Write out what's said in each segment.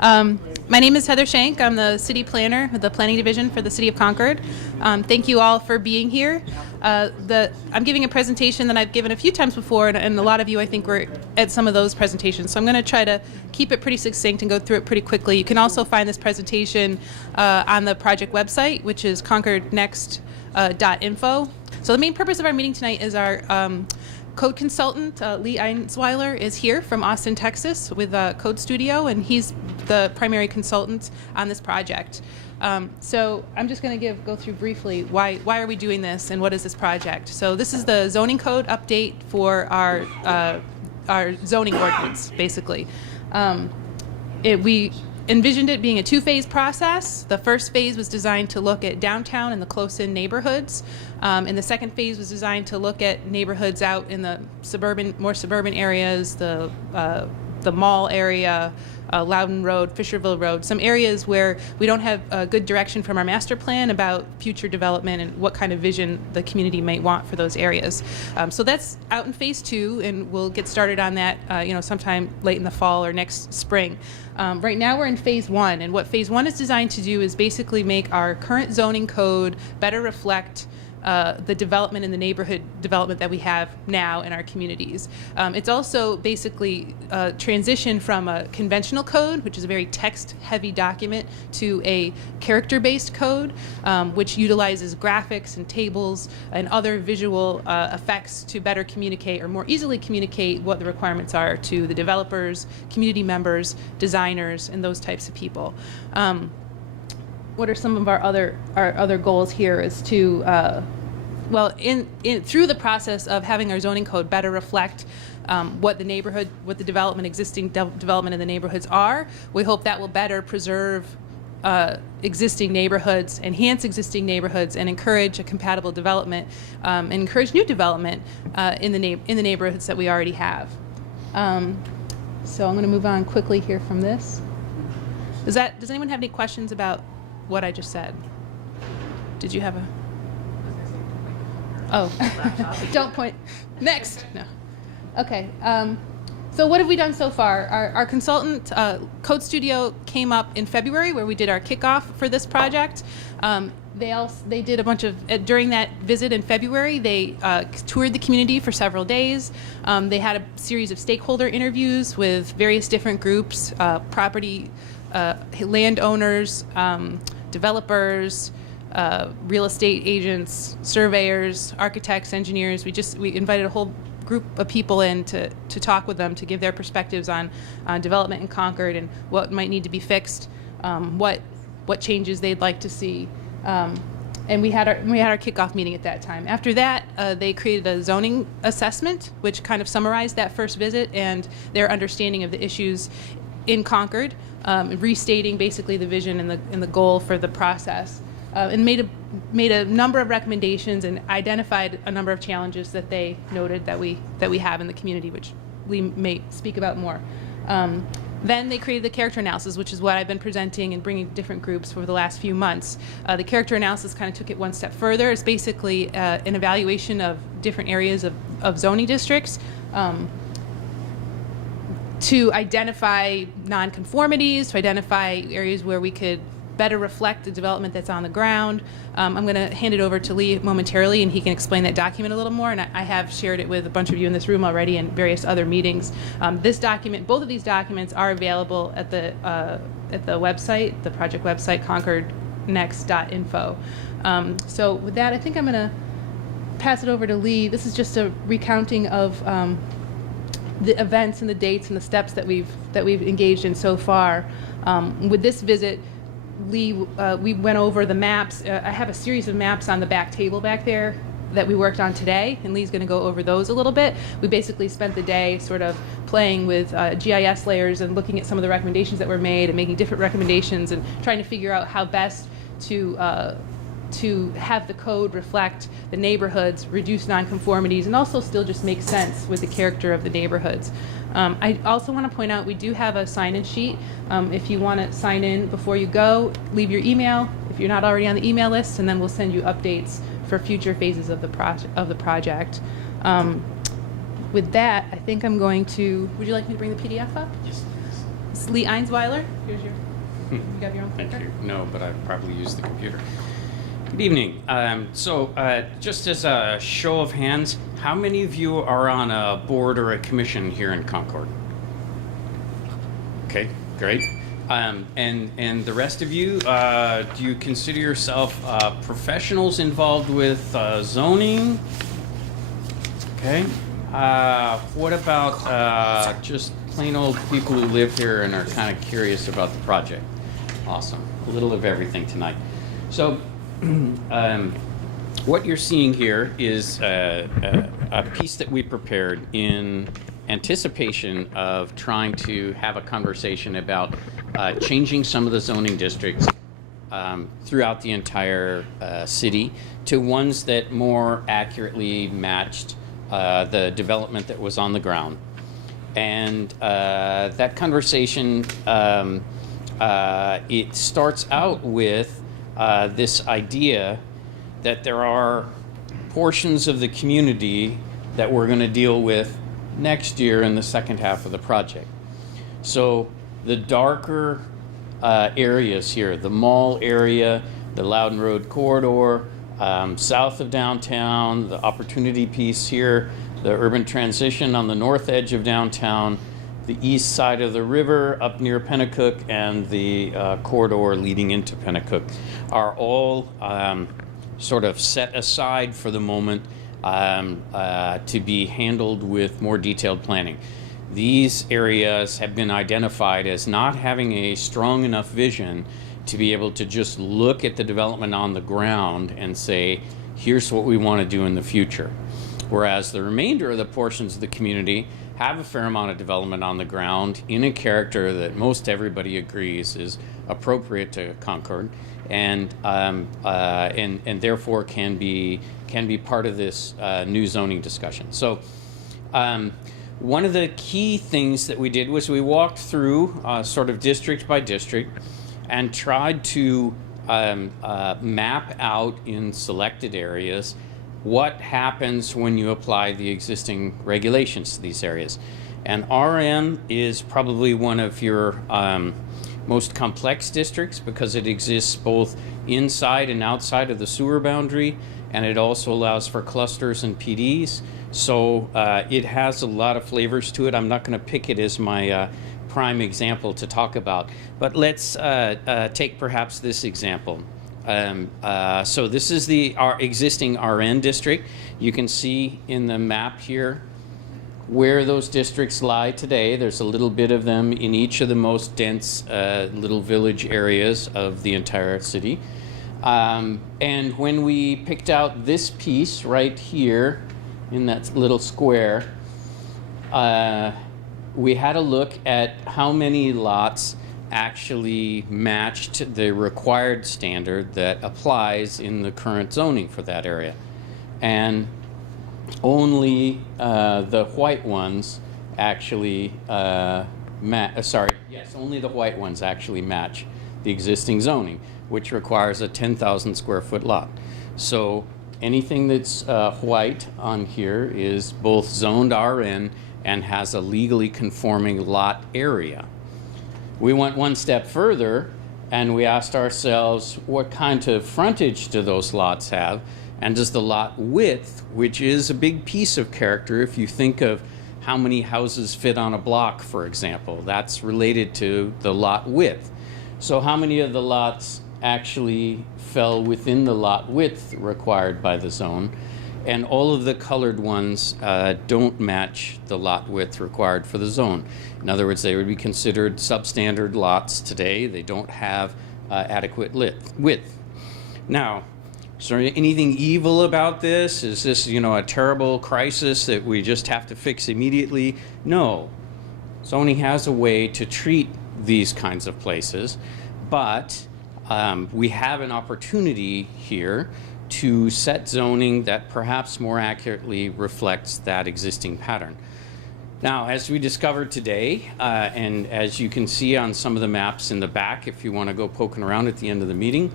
My name is Heather Shank. I'm the city planner with the planning division for the city of Concord. Thank you all for being here. I'm giving a presentation that I've given a few times before, and a lot of you, I think, were at some of those presentations. So I'm going to try to keep it pretty succinct and go through it pretty quickly. You can also find this presentation on the project website, which is ConcordNEXT.info. So the main purpose of our meeting tonight is our code consultant, Lee Einsweiler, is here from Austin, Texas with Code Studio, and he's the primary consultant on this project. So I'm just going to go through briefly why are we doing this and what is this project. So this is the zoning code update for our zoning ordinance, basically. We envisioned it being a two-phase process. The first phase was designed to look at downtown and the close-in neighborhoods, and the second phase was designed to look at neighborhoods out in the more suburban areas, the mall area, Loudon Road, Fisherville Road, some areas where we don't have a good direction from our master plan about future development and what kind of vision the community might want for those areas. So that's out in phase 2, and we'll get started on that sometime late in the fall or next spring. Right now we're in phase 1, and what phase 1 is designed to do is basically make our current zoning code better reflect the development in the neighborhood development that we have now in our communities. It's also basically transition from a conventional code, which is a very text-heavy document, to a character-based code, which utilizes graphics and tables and other visual effects to better communicate or more easily communicate what the requirements are to the developers, community members, designers, and those types of people. What are some of our other goals here is to through the process of having our zoning code better reflect what the existing development in the neighborhoods are, we hope that will better preserve existing neighborhoods, enhance existing neighborhoods, and encourage a compatible development, and encourage new development in the neighborhoods that we already have. So I'm going to move on quickly here from this. Does anyone have any questions about what I just said? Did you have a? Oh, don't point. Next. No. Okay. So what have we done so far? Our consultant, Code Studio, came up in February where we did our kickoff for this project. They did a bunch of, during that visit in February, they toured the community for several days. They had a series of stakeholder interviews with various different groups, property, landowners, developers, real estate agents, surveyors, architects, engineers. We invited a whole group of people in to talk with them, to give their perspectives on development in Concord and what might need to be fixed, what changes they'd like to see. And we had our kickoff meeting at that time. After that, they created a zoning assessment, which kind of summarized that first visit and their understanding of the issues in Concord, restating basically the vision and the goal for the process, and made a number of recommendations and identified a number of challenges that they noted that we have in the community, which we may speak about more. Then they created the character analysis, which is what I've been presenting and bringing to different groups for the last few months. The character analysis kind of took it one step further. It's basically an evaluation of different areas of zoning districts, to identify nonconformities, to identify areas where we could better reflect the development that's on the ground. I'm going to hand it over to Lee momentarily, and he can explain that document a little more. And I have shared it with a bunch of you in this room already in various other meetings. This document, both of these documents, are available at the website, the project website, ConcordNEXT.info. So with that, I think I'm going to pass it over to Lee. This is just a recounting of the events and the dates and the steps that we've engaged in so far. With this visit, Lee, we went over the maps. I have a series of maps on the back table back there that we worked on today, and Lee's going to go over those a little bit. We basically spent the day sort of playing with GIS layers and looking at some of the recommendations that were made and making different recommendations and trying to figure out how best to have the code reflect the neighborhoods, reduce nonconformities, and also still just make sense with the character of the neighborhoods. I also want to point out we do have a sign-in sheet. If you want to sign in before you go, leave your email if you're not already on the email list, and then we'll send you updates for future phases of the project. With that, I think I'm going to. Would you like me to bring the PDF up? Yes. is Lee Einsweiler. Here's your, you have your own Thank clicker? you. No, but I probably use the computer. Good evening. Just as a show of hands, how many of you are on a board or a commission here in Concord? Okay, great. And the rest of you, do you consider yourself professionals involved with zoning? Okay. What about just plain old people who live here and are kind of curious about the project? Awesome. A little of everything tonight. So, what you're seeing here is a piece that we prepared in anticipation of trying to have a conversation about changing some of the zoning districts throughout the entire city to ones that more accurately matched the development that was on the ground. And that conversation, it starts out with this idea that there are portions of the community that we're going to deal with next year in the second half of the project. So the darker areas here, the mall area, the Loudon Road corridor, south of downtown, the opportunity piece here, the urban transition on the north edge of downtown, the east side of the river up near Pennacook, and the corridor leading into Pennacook are all sort of set aside for the moment to be handled with more detailed planning. These areas have been identified as not having a strong enough vision to be able to just look at the development on the ground and say, here's what we want to do in the future. Whereas the remainder of the portions of the community have a fair amount of development on the ground in a character that most everybody agrees is appropriate to Concord, and therefore can be part of this new zoning discussion. So one of the key things that we did was we walked through sort of district by district and tried to map out in selected areas what happens when you apply the existing regulations to these areas. And RM is probably one of your most complex districts because it exists both inside and outside of the sewer boundary, and it also allows for clusters and PDs. So it has a lot of flavors to it. I'm not going to pick it as my prime example to talk about, but let's take perhaps this example. So this is our existing RN district. You can see in the map here where those districts lie today. There's a little bit of them in each of the most dense little village areas of the entire city. And when we picked out this piece right here in that little square, we had a look at how many lots actually matched the required standard that applies in the current zoning for that area. And only the white ones actually only the white ones actually match the existing zoning, which requires a 10,000 square foot lot. So anything that's white on here is both zoned RN and has a legally conforming lot area. We went one step further and we asked ourselves, what kind of frontage do those lots have? And does the lot width, which is a big piece of character if you think of how many houses fit on a block, for example, that's related to the lot width. So how many of the lots actually fell within the lot width required by the zone? And all of the colored ones don't match the lot width required for the zone. In other words, they would be considered substandard lots today. They don't have adequate width. Now, is there anything evil about this? Is this, a terrible crisis that we just have to fix immediately? No. Zoning has a way to treat these kinds of places, but we have an opportunity here to set zoning that perhaps more accurately reflects that existing pattern. Now, as we discovered today, and as you can see on some of the maps in the back, if you want to go poking around at the end of the meeting,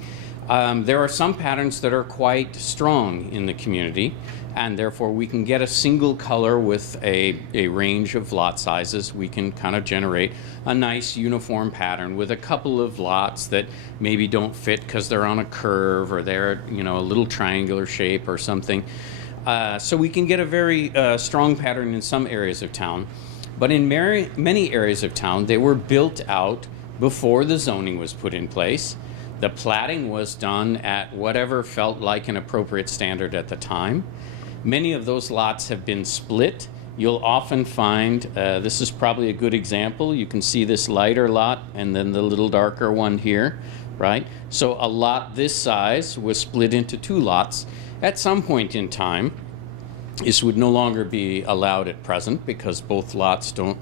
There are some patterns that are quite strong in the community, and therefore we can get a single color with a range of lot sizes. We can kind of generate a nice uniform pattern with a couple of lots that maybe don't fit because they're on a curve or they're, you know, a little triangular shape or something. So we can get a very strong pattern in some areas of town, but in many areas of town, they were built out before the zoning was put in place. The platting was done at whatever felt like an appropriate standard at the time. Many of those lots have been split. You'll often find, this is probably a good example, you can see this lighter lot and then the little darker one here, right? So a lot this size was split into 2 lots. At some point in time, this would no longer be allowed at present because both lots don't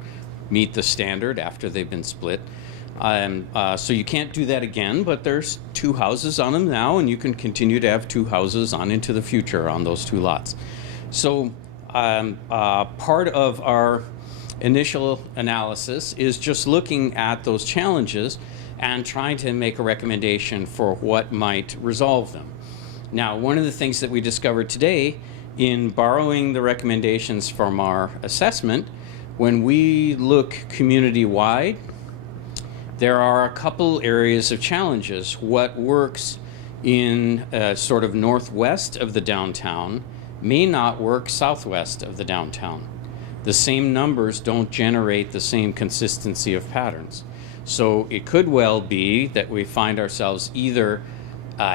meet the standard after they've been split. So you can't do that again, but there's 2 houses on them now, and you can continue to have 2 houses on into the future on those 2 lots. So part of our initial analysis is just looking at those challenges and trying to make a recommendation for what might resolve them. Now, one of the things that we discovered today in borrowing the recommendations from our assessment, when we look community-wide, there are a couple areas of challenges. What works in sort of northwest of the downtown may not work southwest of the downtown. The same numbers don't generate the same consistency of patterns. So it could well be that we find ourselves either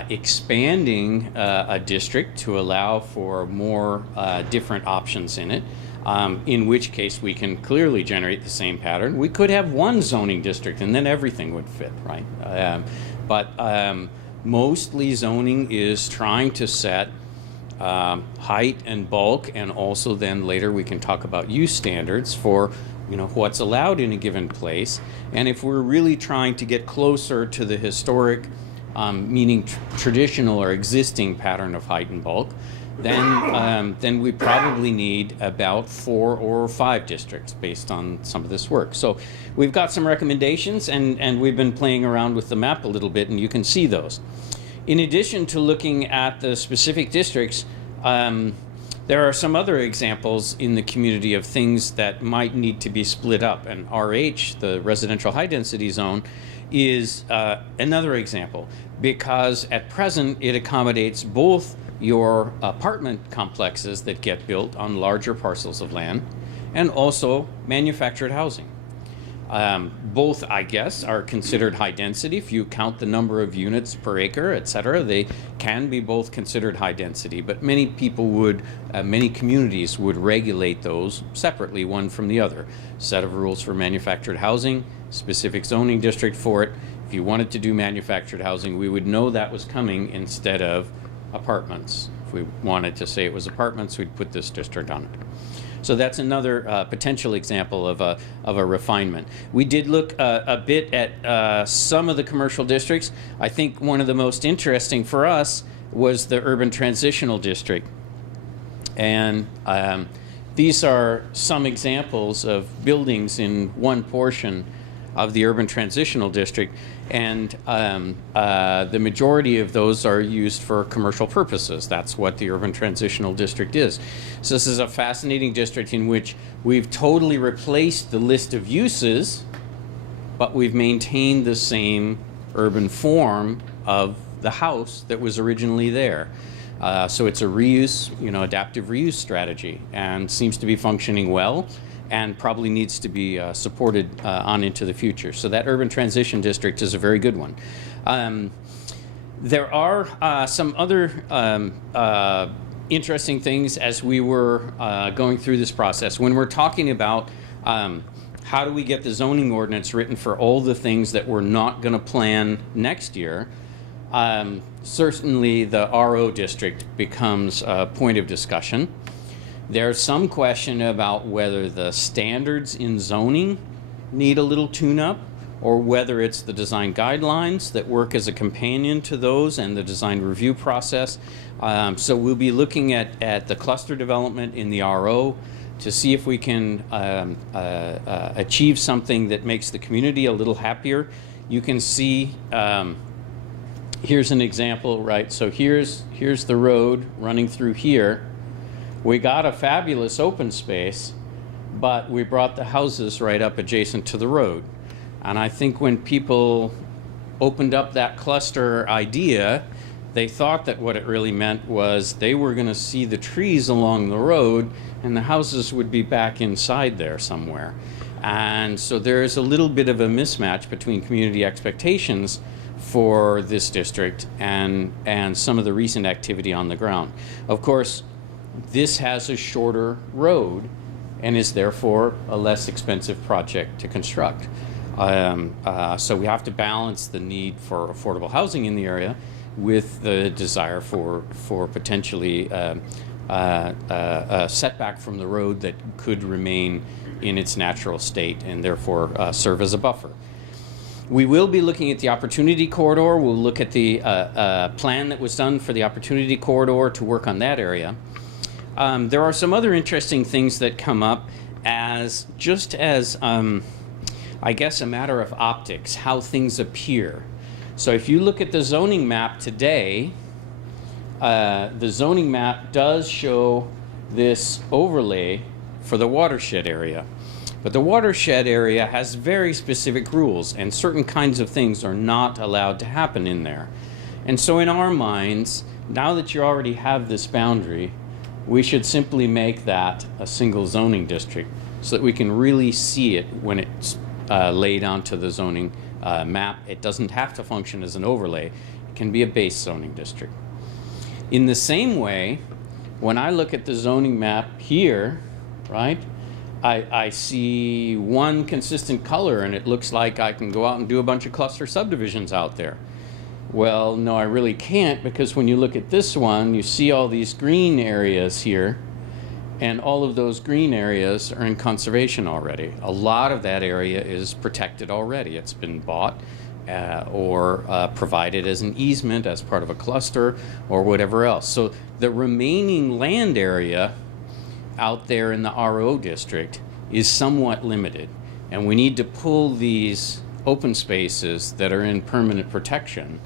expanding a district to allow for more different options in it, in which case we can clearly generate the same pattern. We could have one zoning district and then everything would fit, right? But mostly zoning is trying to set height and bulk, and also then later we can talk about use standards for, you know, what's allowed in a given place. And if we're really trying to get closer to the historic, meaning traditional or existing pattern of height and bulk, then we probably need about 4 or 5 districts based on some of this work. So we've got some recommendations, and we've been playing around with the map a little bit, and you can see those. In addition to looking at the specific districts, there are some other examples in the community of things that might need to be split up, and RH, the residential high density zone, is another example, because at present it accommodates both your apartment complexes that get built on larger parcels of land and also manufactured housing. Both, I guess, are considered high density. If you count the number of units per acre, etc., they can be both considered high density, but many people would, many communities would regulate those separately, one from the other. Set of rules for manufactured housing, specific zoning district for it. If you wanted to do manufactured housing, we would know that was coming instead of apartments. If we wanted to say it was apartments, we'd put this district on it. So that's another potential example of a refinement. We did look a bit at some of the commercial districts. I think one of the most interesting for us was the urban transitional district. And these are some examples of buildings in one portion of the urban transitional district, and the majority of those are used for commercial purposes. That's what the urban transitional district is. So this is a fascinating district in which we've totally replaced the list of uses, but we've maintained the same urban form of the house that was originally there. So it's a reuse, adaptive reuse strategy, and seems to be functioning well, and probably needs to be supported on into the future. So that urban transition district is a very good one. There are some other interesting things as we were going through this process. When we're talking about how do we get the zoning ordinance written for all the things that we're not going to plan next year, certainly the RO district becomes a point of discussion. There's some question about whether the standards in zoning need a little tune-up, or whether it's the design guidelines that work as a companion to those and the design review process. So we'll be looking at the cluster development in the RO to see if we can achieve something that makes the community a little happier. You can see here's an example, right? So here's the road running through here. We got a fabulous open space, but we brought the houses right up adjacent to the road. And I think when people opened up that cluster idea, they thought that what it really meant was they were going to see the trees along the road and the houses would be back inside there somewhere. And so there's a little bit of a mismatch between community expectations for this district and some of the recent activity on the ground. Of course, this has a shorter road and is therefore a less expensive project to construct. So we have to balance the need for affordable housing in the area with the desire for potentially a setback from the road that could remain in its natural state and therefore serve as a buffer. We will be looking at the Opportunity Corridor. We'll look at the plan that was done for the Opportunity Corridor to work on that area. There are some other interesting things that come up as I guess a matter of optics, how things appear. So if you look at the zoning map today, the zoning map does show this overlay for the watershed area. But the watershed area has very specific rules, and certain kinds of things are not allowed to happen in there. And so in our minds, now that you already have this boundary, we should simply make that a single zoning district so that we can really see it when it's laid onto the zoning map. It doesn't have to function as an overlay. It can be a base zoning district. In the same way, when I look at the zoning map here, right, I see one consistent color and it looks like I can go out and do a bunch of cluster subdivisions out there. Well, no, I really can't, because when you look at this one, you see all these green areas here, and all of those green areas are in conservation already. A lot of that area is protected already. It's been bought or provided as an easement as part of a cluster or whatever else. So the remaining land area out there in the RO district is somewhat limited, and we need to pull these open spaces that are in permanent protection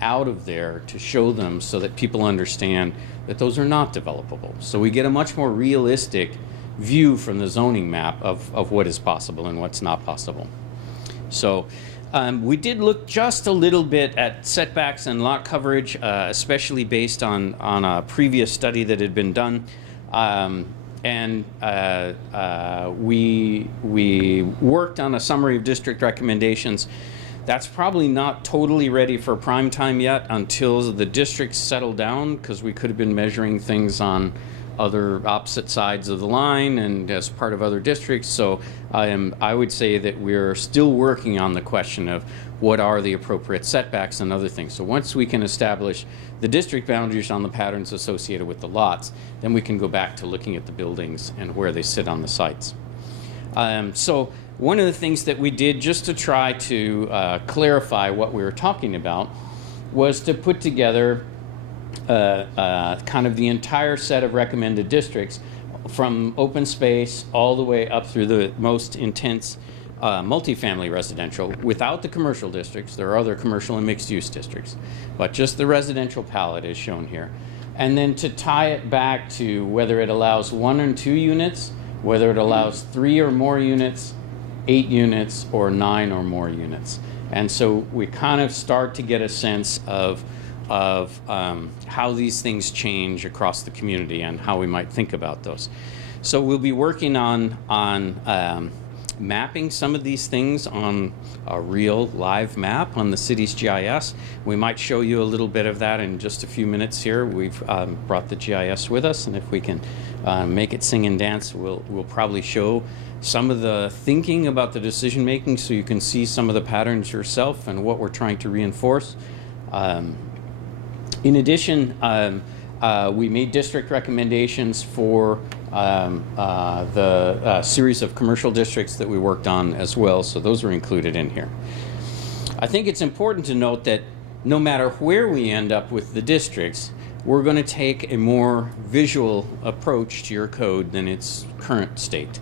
out of there to show them so that people understand that those are not developable. So we get a much more realistic view from the zoning map of what is possible and what's not possible. So we did look just a little bit at setbacks and lot coverage, especially based on a previous study that had been done. We worked on a summary of district recommendations. That's probably not totally ready for prime time yet until the districts settle down, because we could have been measuring things on other opposite sides of the line and as part of other districts. So I would say that we're still working on the question of what are the appropriate setbacks and other things. So once we can establish the district boundaries on the patterns associated with the lots, then we can go back to looking at the buildings and where they sit on the sites. So one of the things that we did just to try to clarify what we were talking about was to put together kind of the entire set of recommended districts from open space all the way up through the most intense multifamily residential without the commercial districts. There are other commercial and mixed use districts, but just the residential palette is shown here. And then to tie it back to whether it allows 1 and 2 units, whether it allows 3 or more units, 8 units, or 9 or more units. And so we kind of start to get a sense of how these things change across the community and how we might think about those. So we'll be working on mapping some of these things on a real live map on the city's GIS. We might show you a little bit of that in just a few minutes here. We've brought the GIS with us, and if we can make it sing and dance, we'll probably show some of the thinking about the decision making so you can see some of the patterns yourself and what we're trying to reinforce. In addition, we made district recommendations for the series of commercial districts that we worked on as well, so those are included in here. I think it's important to note that no matter where we end up with the districts, we're going to take a more visual approach to your code than its current state.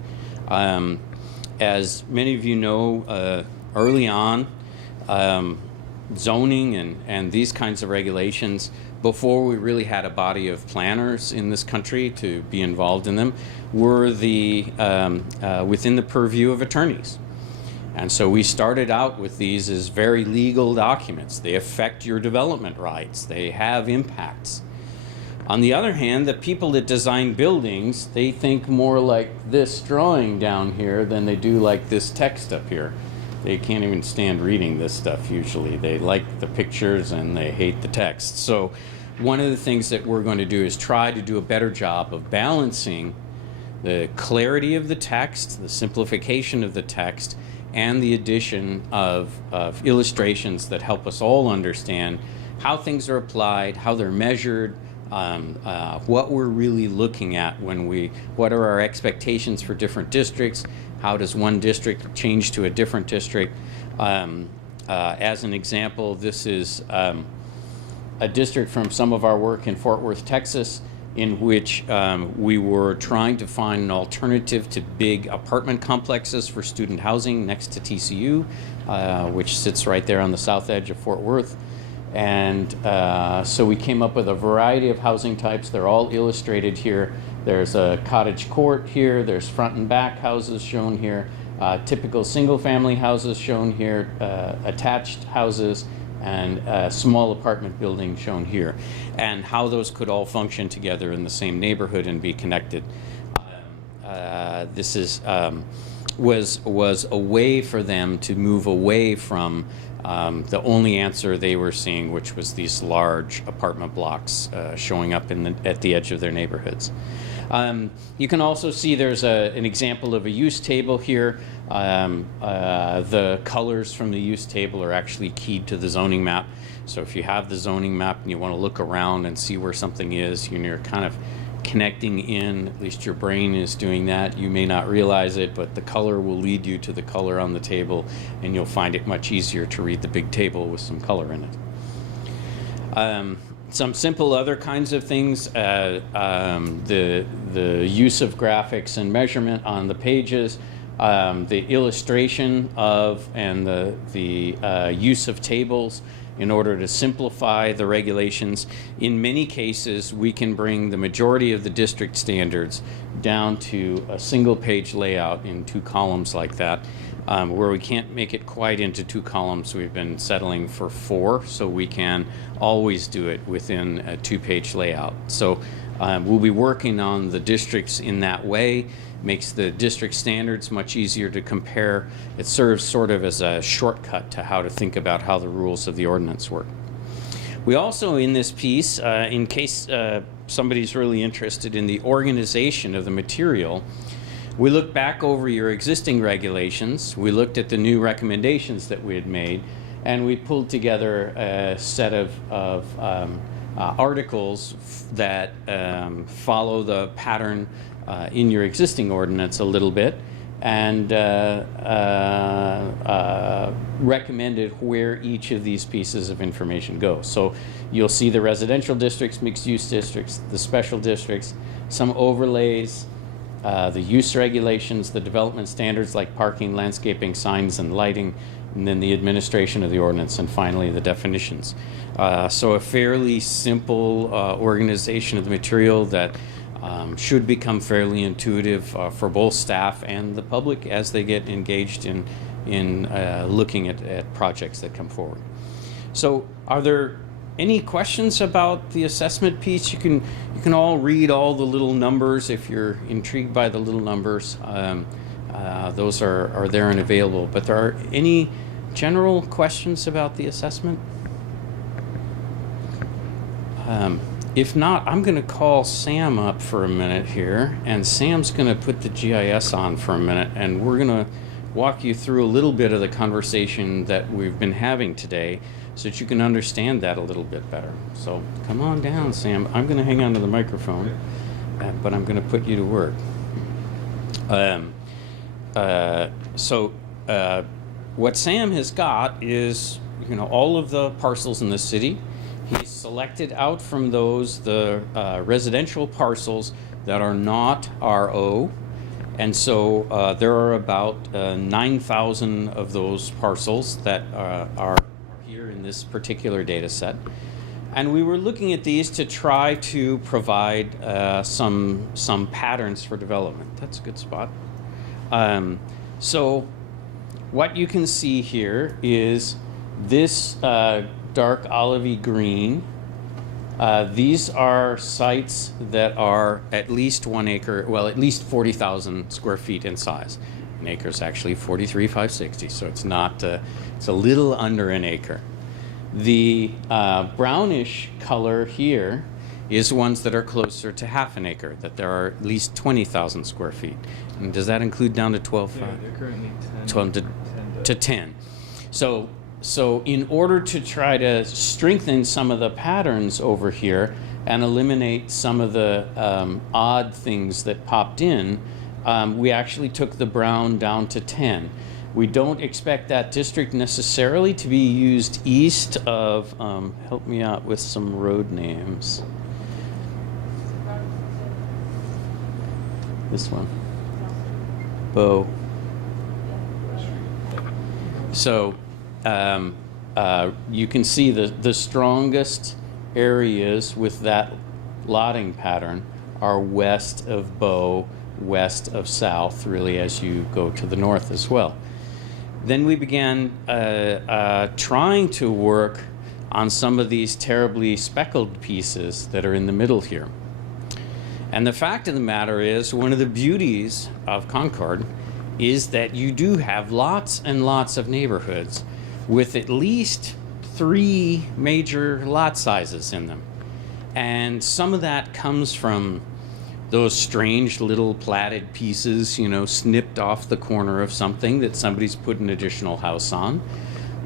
As many of you know, early on, zoning and these kinds of regulations before we really had a body of planners in this country to be involved in them were within the purview of attorneys. And so we started out with these as very legal documents. They affect your development rights. They have impacts. On the other hand, the people that design buildings, they think more like this drawing down here than they do like this text up here. They can't even stand reading this stuff usually. They like the pictures and they hate the text. So one of the things that we're going to do is try to do a better job of balancing the clarity of the text, the simplification of the text, and the addition of illustrations that help us all understand how things are applied, how they're measured, what we're really looking at what are our expectations for different districts, how does one district change to a different district. As an example, this is a district from some of our work in Fort Worth, Texas, in which we were trying to find an alternative to big apartment complexes for student housing next to TCU, which sits right there on the south edge of Fort Worth. And so we came up with a variety of housing types. They're all illustrated here. There's a cottage court here. There's front and back houses shown here. Typical single-family houses shown here. Attached houses, and a small apartment building shown here, and how those could all function together in the same neighborhood and be connected. This was a way for them to move away from the only answer they were seeing, which was these large apartment blocks showing up at the edge of their neighborhoods. You can also see there's an example of a use table here. The colors from the use table are actually keyed to the zoning map. So if you have the zoning map and you want to look around and see where something is, you're kind of connecting in, at least your brain is doing that. You may not realize it, but the color will lead you to the color on the table, and you'll find it much easier to read the big table with some color in it. Some simple other kinds of things, the use of graphics and measurement on the pages, the illustration of and the use of tables in order to simplify the regulations. In many cases, we can bring the majority of the district standards down to a single page layout in 2 columns like that. Where we can't make it quite into 2 columns, we've been settling for 4, so we can always do it within a 2-page layout. So we'll be working on the districts in that way. Makes the district standards much easier to compare. It serves sort of as a shortcut to how to think about how the rules of the ordinance work. We also, in this piece, in case somebody's really interested in the organization of the material, we looked back over your existing regulations, we looked at the new recommendations that we had made, and we pulled together a set of articles that follow the pattern in your existing ordinance a little bit, and recommended where each of these pieces of information goes. So you'll see the residential districts, mixed-use districts, the special districts, some overlays, the use regulations, the development standards like parking, landscaping, signs, and lighting, and then the administration of the ordinance, and finally the definitions. So a fairly simple organization of the material that should become fairly intuitive for both staff and the public as they get engaged in looking at projects that come forward. So are there any questions about the assessment piece? You can all read all the little numbers if you're intrigued by the little numbers. Those are there and available. But there are any general questions about the assessment? If not, I'm going to call Sam up for a minute here, and Sam's going to put the GIS on for a minute, and we're going to walk you through a little bit of the conversation that we've been having today so that you can understand that a little bit better. So come on down, Sam. I'm going to hang on to the microphone, but I'm going to put you to work. What Sam has got is, all of the parcels in the city. He's selected out from those the residential parcels that are not RO, and so there are about 9,000 of those parcels that are here here in this particular data set. And we were looking at these to try to provide some patterns for development. That's a good spot. So what you can see here is this dark olivey green. These are sites that are at least 1 acre, well, at least 40,000 square feet in size. An acre is actually 43,560, so it's not, it's a little under an acre. The brownish color here is ones that are closer to half an acre, that there are at least 20,000 square feet. And does that include down to 12? Yeah, they're currently 10. 12 to 10. So in order to try to strengthen some of the patterns over here and eliminate some of the odd things that popped in, we actually took the brown down to 10. We don't expect that district necessarily to be used east of, help me out with some road names. This one. Bow. So you can see the strongest areas with that lotting pattern are west of Bow, west of South, really, as you go to the north as well. Then we began trying to work on some of these terribly speckled pieces that are in the middle here. And the fact of the matter is, one of the beauties of Concord is that you do have lots and lots of neighborhoods with at least 3 major lot sizes in them. And some of that comes from those strange little platted pieces, you know, snipped off the corner of something that somebody's put an additional house on.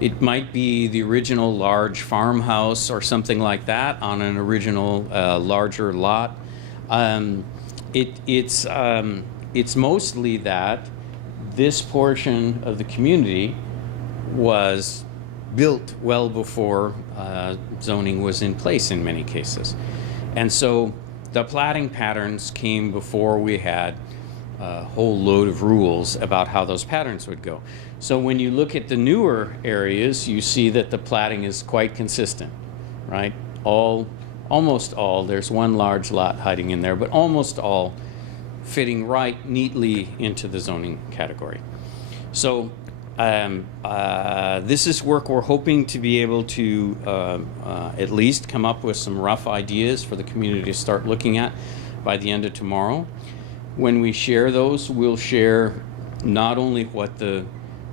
It might be the original large farmhouse or something like that on an original larger lot. It's mostly that this portion of the community was built well before zoning was in place in many cases. And so the platting patterns came before we had a whole load of rules about how those patterns would go. So when you look at the newer areas, you see that the platting is quite consistent, right? Almost all, there's one large lot hiding in there, but almost all fitting right neatly into the zoning category. So this is work we're hoping to be able to at least come up with some rough ideas for the community to start looking at by the end of tomorrow. When we share those, we'll share not only what the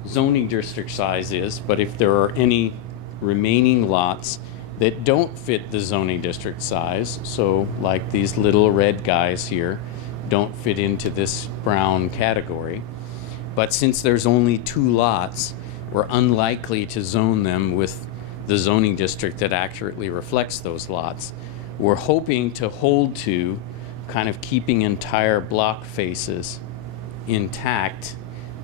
zoning district size is, but if there are any remaining lots that don't fit the zoning district size, so like these little red guys here don't fit into this brown category. But since there's only 2 lots, we're unlikely to zone them with the zoning district that accurately reflects those lots. We're hoping to hold to kind of keeping entire block faces intact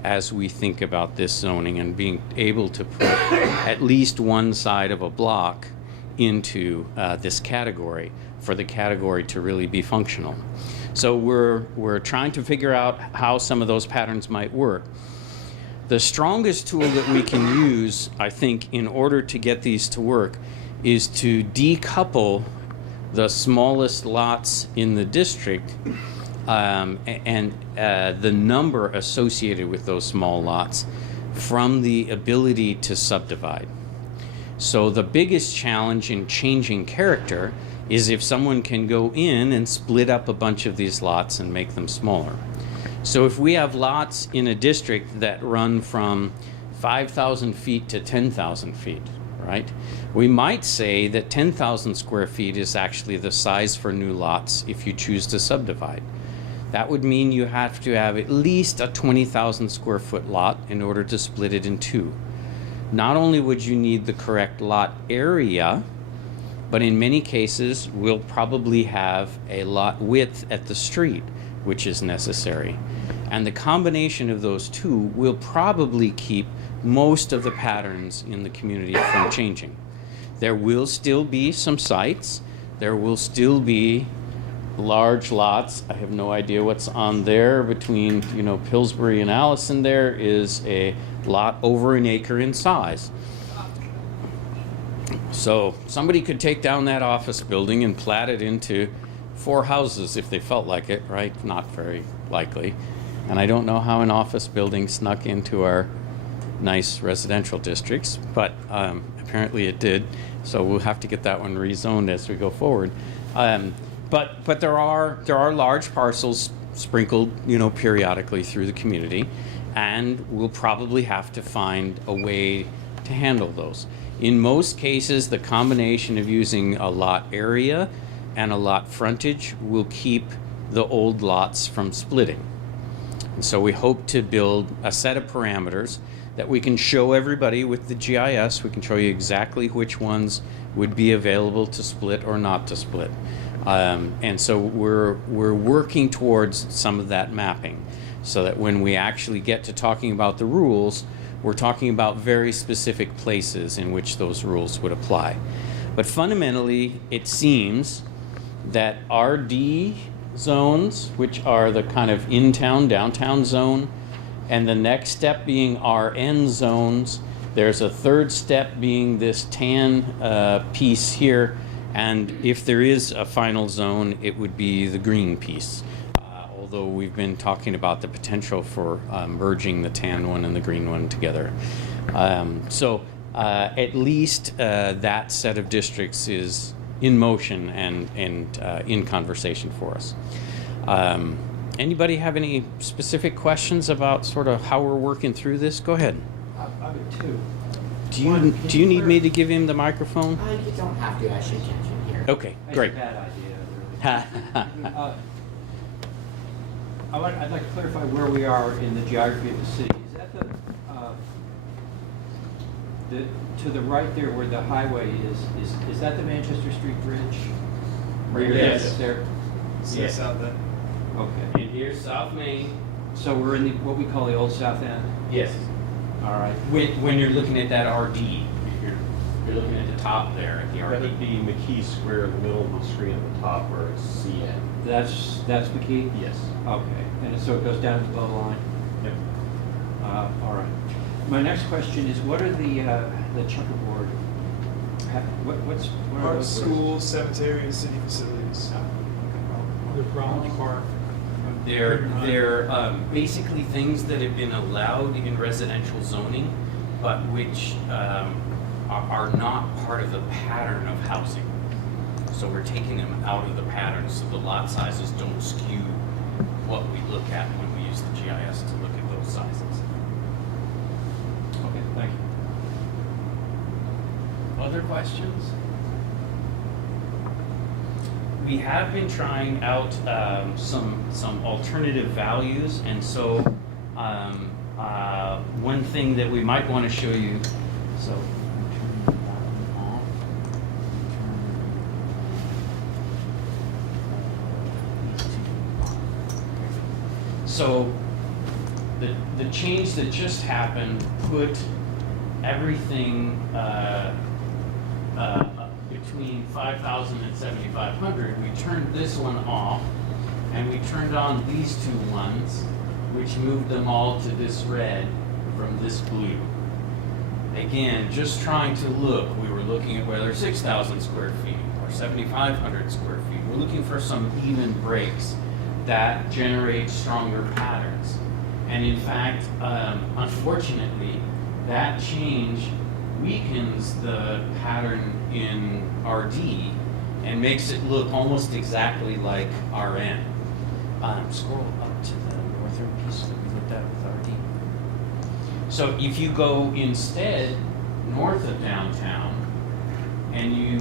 as we think about this zoning and being able to put at least one side of a block into this category for the category to really be functional. So we're trying to figure out how some of those patterns might work. The strongest tool that we can use, I think, in order to get these to work is to decouple the smallest lots in the district and the number associated with those small lots from the ability to subdivide. So the biggest challenge in changing character is if someone can go in and split up a bunch of these lots and make them smaller. So if we have lots in a district that run from 5,000 feet to 10,000 feet, right? We might say that 10,000 square feet is actually the size for new lots if you choose to subdivide. That would mean you have to have at least a 20,000 square foot lot in order to split it in 2. Not only would you need the correct lot area, but in many cases, we'll probably have a lot width at the street, which is necessary. And the combination of those 2 will probably keep most of the patterns in the community from changing. There will still be some sites. There will still be large lots. I have no idea what's on there between, you know, Pillsbury and Allison. There is a lot over an acre in size. So somebody could take down that office building and plat it into 4 houses if they felt like it, right? Not very likely. And I don't know how an office building snuck into our nice residential districts, but apparently it did. So we'll have to get that one rezoned as we go forward. But there are large parcels sprinkled, periodically through the community, and we'll probably have to find a way to handle those. In most cases, the combination of using a lot area and a lot frontage will keep the old lots from splitting. And so we hope to build a set of parameters that we can show everybody with the GIS. We can show you exactly which ones would be available to split or not to split. And so we're working towards some of that mapping, so that when we actually get to talking about the rules, we're talking about very specific places in which those rules would apply. But fundamentally, it seems that RD zones, which are the kind of in-town, downtown zone, and the next step being RN zones, there's a third step being this tan piece here, and if there is a final zone, it would be the green piece. Although we've been talking about the potential for merging the tan one and the green one together. So at least that set of districts is in motion and in conversation for us. Anybody have any specific questions about sort of how we're working through this? Go ahead. I've got 2. Do you need me to give him the microphone? You don't have to. I should catch it here. Okay, great. That's a bad idea, really. I'd like to clarify where we are in the geography of the city. Is that the to the right there where the highway is that the Manchester Street Bridge? Where your Yes. is there? Yes. South End. Okay. And here's South Main. So we're in what we call the old South End. Yes. All right. When you're looking at that RD, you're looking at the top there at the That RD. would be McKee Square in the middle of the screen at the top where it's CN. That's the key. Yes. Okay. And so it goes down to the line. Yep. All right. My next question is, what are the checkerboard? What are Art, those? school, cemetery, and city facilities. The Brown Park. They're basically things that have been allowed in residential zoning, but which are not part of the pattern of housing. So we're taking them out of the pattern so the lot sizes don't skew what we look at when we use the GIS to look at those sizes. Okay, thank you. Other questions? We have been trying out some alternative values, and so one thing that we might want to show you. So the change that just happened put everything between 5,000 and 7,500. We turned this one off, and we turned on these 2 ones, which moved them all to this red from this blue. Again, just trying to look. We were looking at whether 6,000 square feet or 7,500 square feet. We're looking for some even breaks that generate stronger patterns. And in fact, unfortunately, that change weakens the pattern in RD and makes it look almost exactly like RN. Scroll up to the northern piece that we looked at with RD. So if you go instead north of downtown and you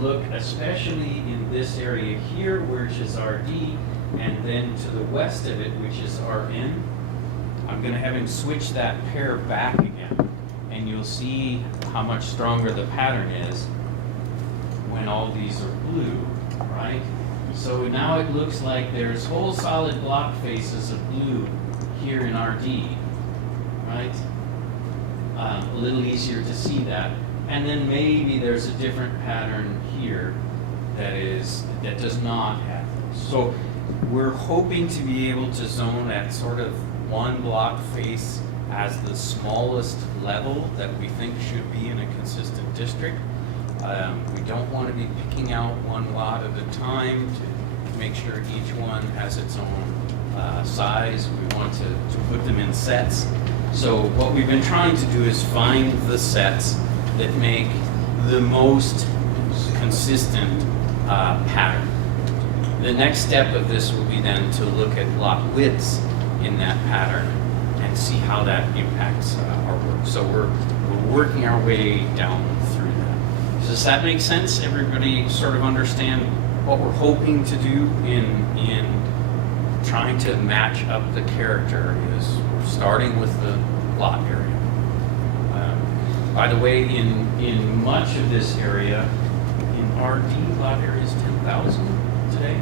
look especially in this area here, which is RD, and then to the west of it, which is RN, I'm going to have him switch that pair back again, and you'll see how much stronger the pattern is when all these are blue, right? So now it looks like there's whole solid block faces of blue here in RD, right? A little easier to see that. And then maybe there's a different pattern here that does not have this. So we're hoping to be able to zone at sort of one block face as the smallest level that we think should be in a consistent district. We don't want to be picking out one lot at a time to make sure each one has its own size. We want to put them in sets. So what we've been trying to do is find the sets that make the most consistent pattern. The next step of this will be then to look at lot widths in that pattern and see how that impacts our work. So we're working our way down through that. Does that make sense? Everybody sort of understand what we're hoping to do in trying to match up the character is we're starting with the lot area. By the way, in much of this area, in RD, lot area is 10,000 today.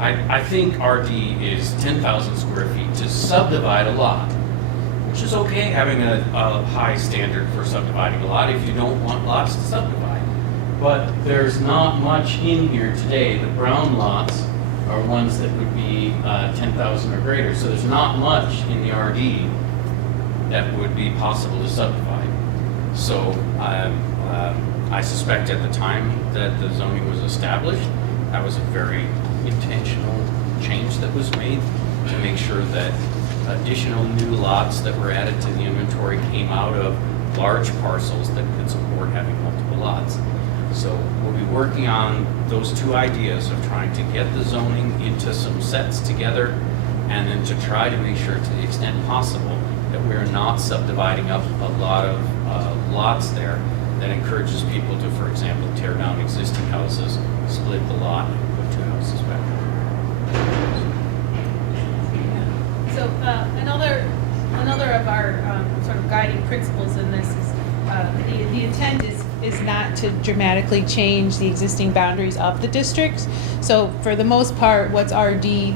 I think RD is 10,000 square feet to subdivide a lot, which is okay having a high standard for subdividing a lot if you don't want lots to subdivide. But there's not much in here today. The brown lots are ones that would be 10,000 or greater. So there's not much in the RD that would be possible to subdivide. So I suspect at the time that the zoning was established, that was a very intentional change that was made to make sure that additional new lots that were added to the inventory came out of large parcels that could support having multiple lots. So we'll be working on those two ideas of trying to get the zoning into some sets together and then to try to make sure to the extent possible that we're not subdividing up a lot of lots there that encourages people to, for example, tear down existing houses, split the lot, and put two houses back. So another of our sort of guiding principles in this is the intent is not to dramatically change the existing boundaries of the districts. So for the most part, what's RD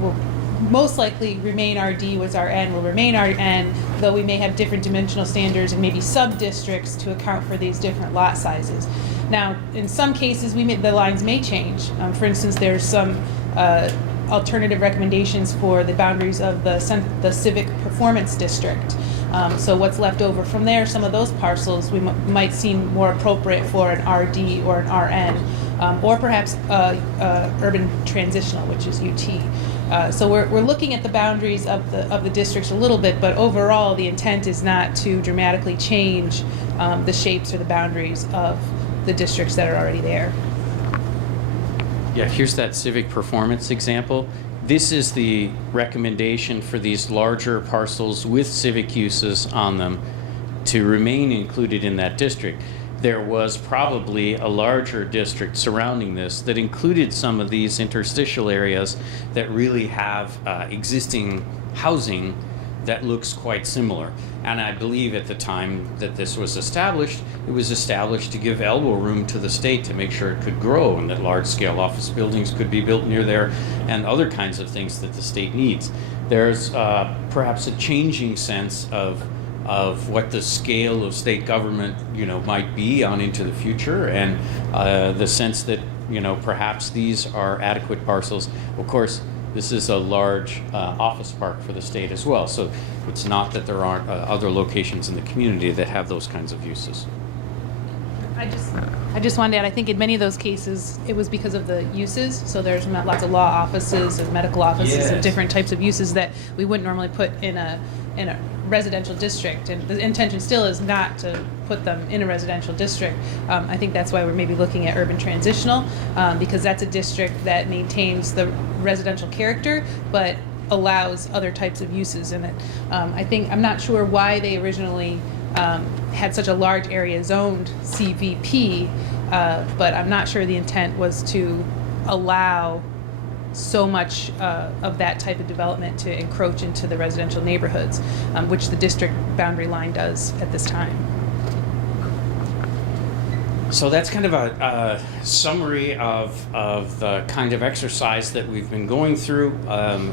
will most likely remain RD, what's RN will remain RN, though we may have different dimensional standards and maybe sub-districts to account for these different lot sizes. Now, in some cases, the lines may change. For instance, there's some alternative recommendations for the boundaries of the civic performance district. So what's left over from there, some of those parcels we might seem more appropriate for an RD or an RN, or perhaps urban transitional, which is UT. So we're looking at the boundaries of the districts a little bit, but overall the intent is not to dramatically change the shapes or the boundaries of the districts that are already there. Yeah, here's that civic performance example. This is the recommendation for these larger parcels with civic uses on them to remain included in that district. There was probably a larger district surrounding this that included some of these interstitial areas that really have existing housing that looks quite similar. And I believe at the time that this was established, it was established to give elbow room to the state to make sure it could grow and that large-scale office buildings could be built near there and other kinds of things that the state needs. There's perhaps a changing sense of what the scale of state government, might be on into the future, and the sense that, perhaps these are adequate parcels. Of course, this is a large office park for the state as well, so it's not that there aren't other locations in the community that have those kinds of uses. I just wanted to add, I think in many of those cases, it was because of the uses. So there's lots of law offices and medical offices and different types of uses that we wouldn't normally put in a residential district. And the intention still is not to put them in a residential district. I think that's why we're maybe looking at urban transitional, because that's a district that maintains the residential character, but allows other types of uses in it. I'm not sure why they originally had such a large area zoned CVP, but I'm not sure the intent was to allow so much of that type of development to encroach into the residential neighborhoods, which the district boundary line does at this time. So that's kind of a summary of the kind of exercise that we've been going through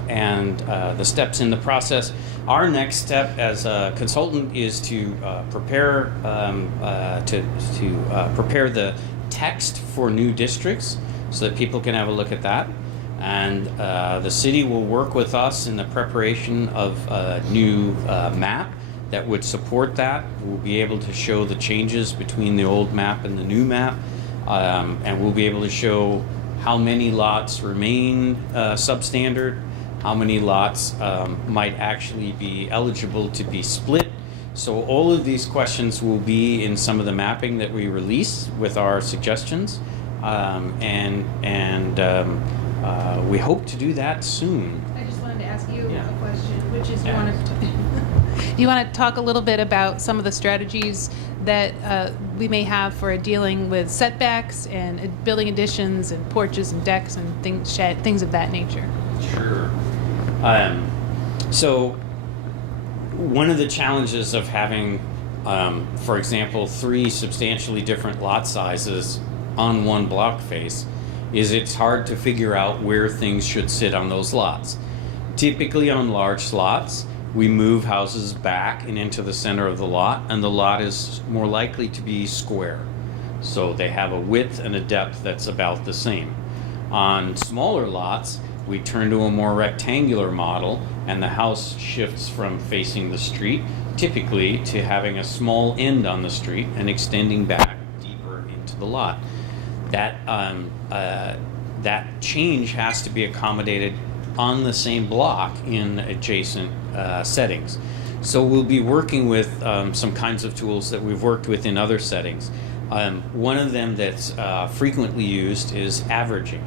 and the steps in the process. Our next step as a consultant is to prepare prepare the text for new districts so that people can have a look at that. And the city will work with us in the preparation of a new map that would support that. We'll be able to show the changes between the old map and the new map, and we'll be able to show how many lots remain substandard, how many lots might actually be eligible to be split. So all of these questions will be in some of the mapping that we release with our suggestions, we hope to do that soon. I just wanted to ask you Yeah. a question, which is Yeah. you want to talk a little bit about some of the strategies that we may have for dealing with setbacks and building additions and porches and decks and things of that nature. Sure. So one of the challenges of having, for example, 3 substantially different lot sizes on one block face is it's hard to figure out where things should sit on those lots. Typically on large lots, we move houses back and into the center of the lot, and the lot is more likely to be square. So they have a width and a depth that's about the same. On smaller lots, we turn to a more rectangular model, and the house shifts from facing the street, typically, to having a small end on the street and extending back deeper into the lot. That change has to be accommodated on the same block in adjacent settings. So we'll be working with some kinds of tools that we've worked with in other settings. One of them that's frequently used is averaging.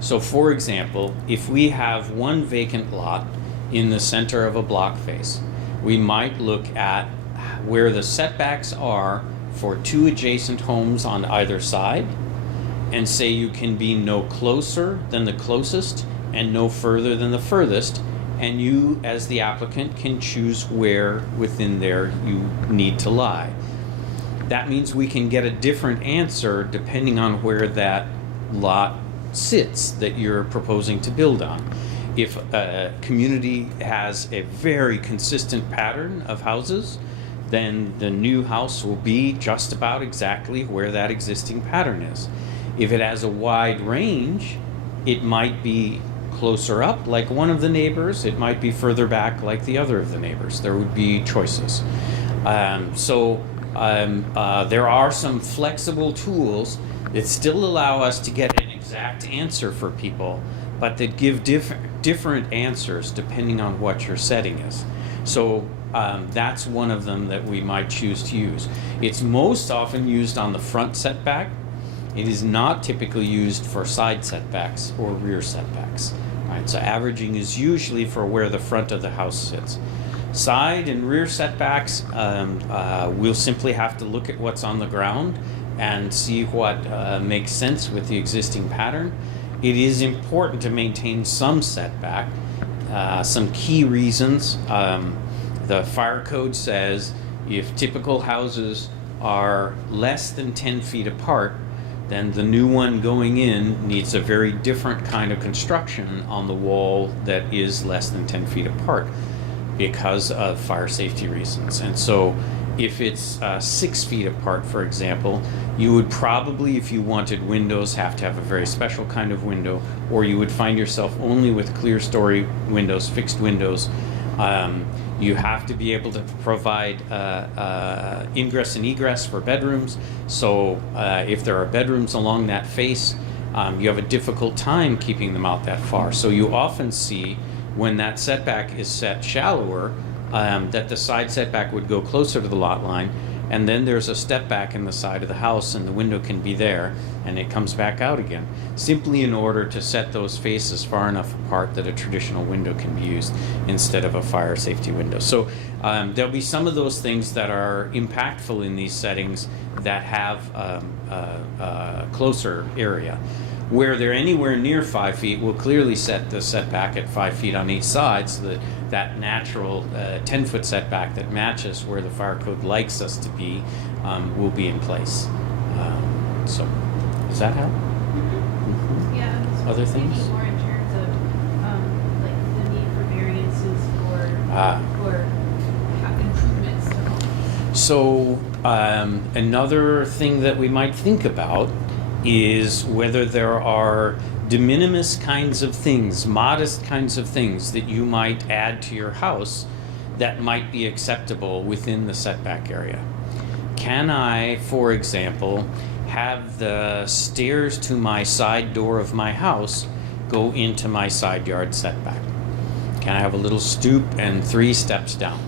So for example, if we have one vacant lot in the center of a block face, we might look at where the setbacks are for 2 adjacent homes on either side, and say you can be no closer than the closest and no further than the furthest, and you as the applicant can choose where within there you need to lie. That means we can get a different answer depending on where that lot sits that you're proposing to build on. If a community has a very consistent pattern of houses, then the new house will be just about exactly where that existing pattern is. If it has a wide range, it might be closer up like one of the neighbors, it might be further back like the other of the neighbors. There would be choices. There are some flexible tools that still allow us to get an exact answer for people, but that give different answers depending on what your setting is. So that's one of them that we might choose to use. It's most often used on the front setback. It is not typically used for side setbacks or rear setbacks. Right, so averaging is usually for where the front of the house sits. Side and rear setbacks, we'll simply have to look at what's on the ground and see what makes sense with the existing pattern. It is important to maintain some setback. Some key reasons. The fire code says if typical houses are less than 10 feet apart, then the new one going in needs a very different kind of construction on the wall that is less than 10 feet apart because of fire safety reasons. And so if it's 6 feet apart, for example, you would probably, if you wanted windows, have to have a very special kind of window, or you would find yourself only with clear story windows, fixed windows. You have to be able to provide ingress and egress for bedrooms. So if there are bedrooms along that face, you have a difficult time keeping them out that far. So you often see when that setback is set shallower, that the side setback would go closer to the lot line, and then there's a step back in the side of the house and the window can be there and it comes back out again, simply in order to set those faces far enough apart that a traditional window can be used instead of a fire safety window. So there'll be some of those things that are impactful in these settings that have a closer area. Where they're anywhere near 5 feet, we'll clearly set the setback at 5 feet on each side so that that natural 10-foot setback that matches where the fire code likes us to be will be in place. So, does that help? Yeah. Other things? Maybe more in terms of like the need for variances for improvements to homes. So, another thing that we might think about is whether there are de minimis kinds of things, modest kinds of things that you might add to your house that might be acceptable within the setback area? Can I, for example, have the stairs to my side door of my house go into my side yard setback? Can I have a little stoop and 3 steps down?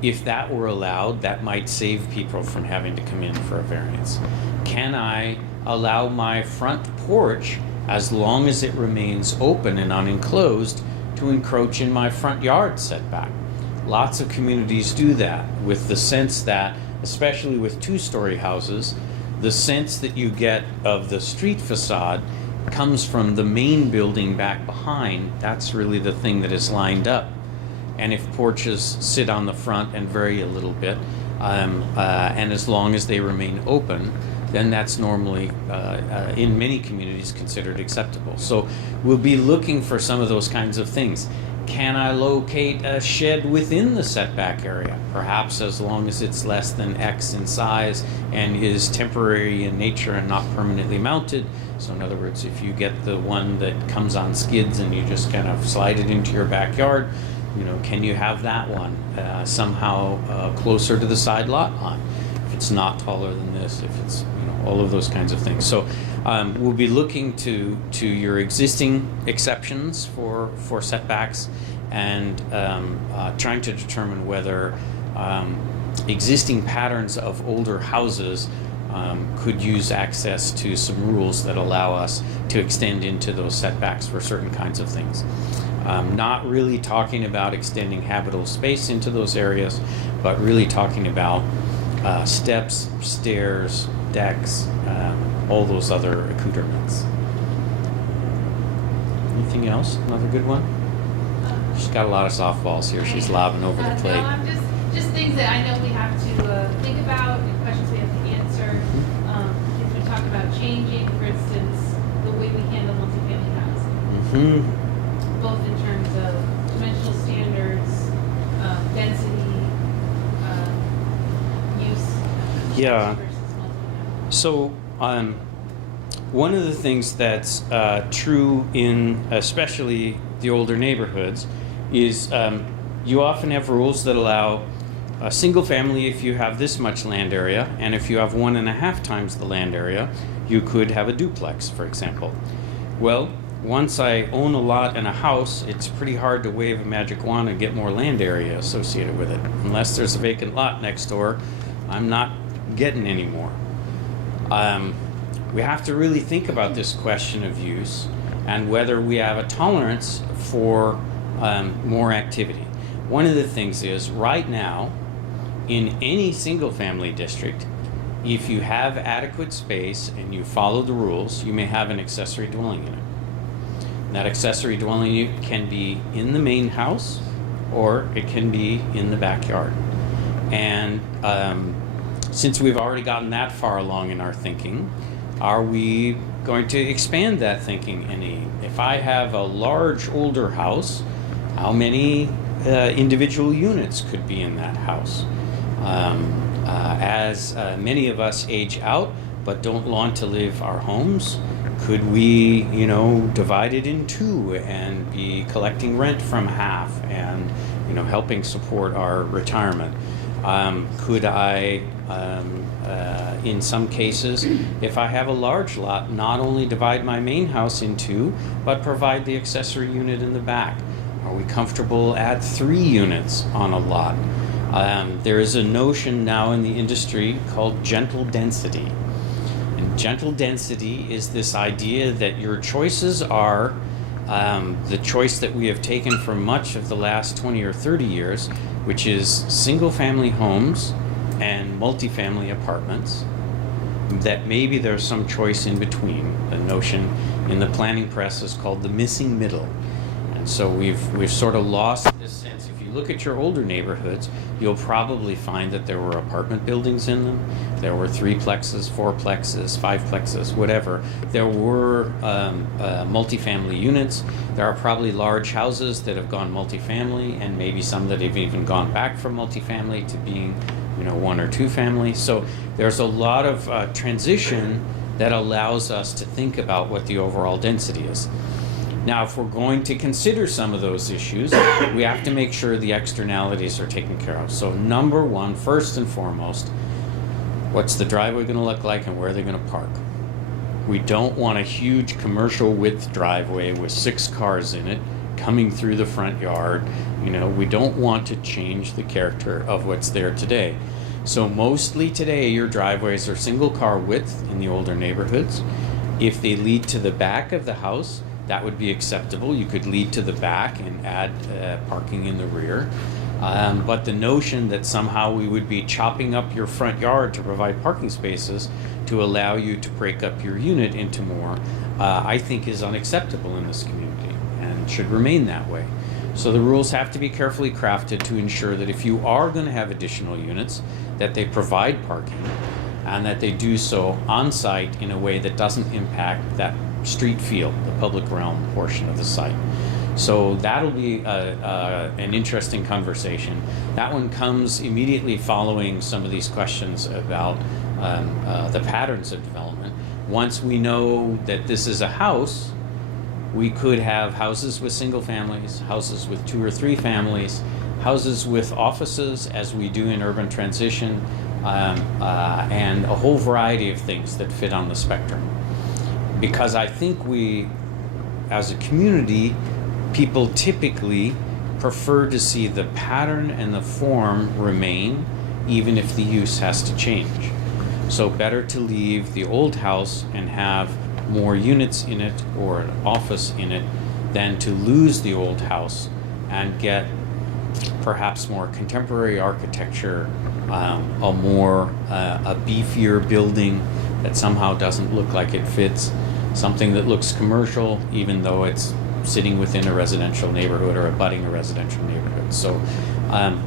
If that were allowed, that might save people from having to come in for a variance. Can I allow my front porch, as long as it remains open and unenclosed, to encroach in my front yard setback? Lots of communities do that with the sense that, especially with 2-story houses, the sense that you get of the street facade comes from the main building back behind. That's really the thing that is lined up. And if porches sit on the front and vary a little bit, and as long as they remain open, then that's normally, in many communities, considered acceptable. So we'll be looking for some of those kinds of things. Can I locate a shed within the setback area? Perhaps as long as it's less than X in size and is temporary in nature and not permanently mounted. So in other words, if you get the one that comes on skids and you just kind of slide it into your backyard, can you have that one somehow closer to the side lot line? If it's not taller than this, if it's, all of those kinds of things. So we'll be looking to your existing exceptions for setbacks and trying to determine whether existing patterns of older houses could use access to some rules that allow us to extend into those setbacks for certain kinds of things. Not really talking about extending habitable space into those areas, but really talking about steps, stairs, decks, all those other accoutrements. Anything else? Another good one? She's got a lot of softballs here. She's lobbing over the plate. No, I'm just things that I know we have to think about and questions we have to answer. If we talk about changing, for instance, the way we handle multifamily housing, both in terms of dimensional standards, density, use. Yeah. Versus multifamily. So, one of the things that's true in especially the older neighborhoods is you often have rules that allow a single family if you have this much land area, and if you have 1.5 times the land area, you could have a duplex, for example. Well, once I own a lot and a house, it's pretty hard to wave a magic wand and get more land area associated with it. Unless there's a vacant lot next door, I'm not getting any more. We have to really think about this question of use and whether we have a tolerance for more activity. One of the things is, right now, in any single family district, if you have adequate space and you follow the rules, you may have an accessory dwelling unit. And that accessory dwelling unit can be in the main house or it can be in the backyard. And since we've already gotten that far along in our thinking, are we going to expand that thinking any? If I have a large older house, how many individual units could be in that house? As many of us age out but don't want to live our homes, could we, divide it in 2 and be collecting rent from half and, helping support our retirement? Could I, in some cases, if I have a large lot, not only divide my main house in 2, but provide the accessory unit in the back? Are we comfortable at 3 units on a lot? There is a notion now in the industry called gentle density. And gentle density is this idea that your choices are the choice that we have taken for much of the last 20 or 30 years, which is single-family homes and multifamily apartments, that maybe there's some choice in between. The notion in the planning press is called the missing middle. And so we've sort of lost this sense. If you look at your older neighborhoods, you'll probably find that there were apartment buildings in them. There were 3-plexes, 4-plexes, 5-plexes, whatever. There were multifamily units. There are probably large houses that have gone multifamily, and maybe some that have even gone back from multifamily to being 1 or 2 family. So there's a lot of transition that allows us to think about what the overall density is. Now, if we're going to consider some of those issues, we have to make sure the externalities are taken care of. So number one, first and foremost, what's the driveway going to look like and where are they going to park? We don't want a huge commercial width driveway with 6 cars in it coming through the front yard. You know, we don't want to change the character of what's there today. So mostly today your driveways are single car width in the older neighborhoods. If they lead to the back of the house, that would be acceptable. You could lead to the back and add parking in the rear. But the notion that somehow we would be chopping up your front yard to provide parking spaces to allow you to break up your unit into more, I think is unacceptable in this community and should remain that way. So the rules have to be carefully crafted to ensure that if you are going to have additional units, that they provide parking and that they do so on site in a way that doesn't impact that street field, the public realm portion of the site. So that'll be an interesting conversation. That one comes immediately following some of these questions about the patterns of development. Once we know that this is a house, we could have houses with single families, houses with 2 or 3 families, houses with offices, as we do in urban transition, and a whole variety of things that fit on the spectrum. Because I think we, as a community, people typically prefer to see the pattern and the form remain, even if the use has to change. So better to leave the old house and have more units in it or an office in it than to lose the old house and get perhaps more contemporary architecture, a beefier building that somehow doesn't look like it fits, something that looks commercial even though it's sitting within a residential neighborhood or abutting a residential neighborhood. So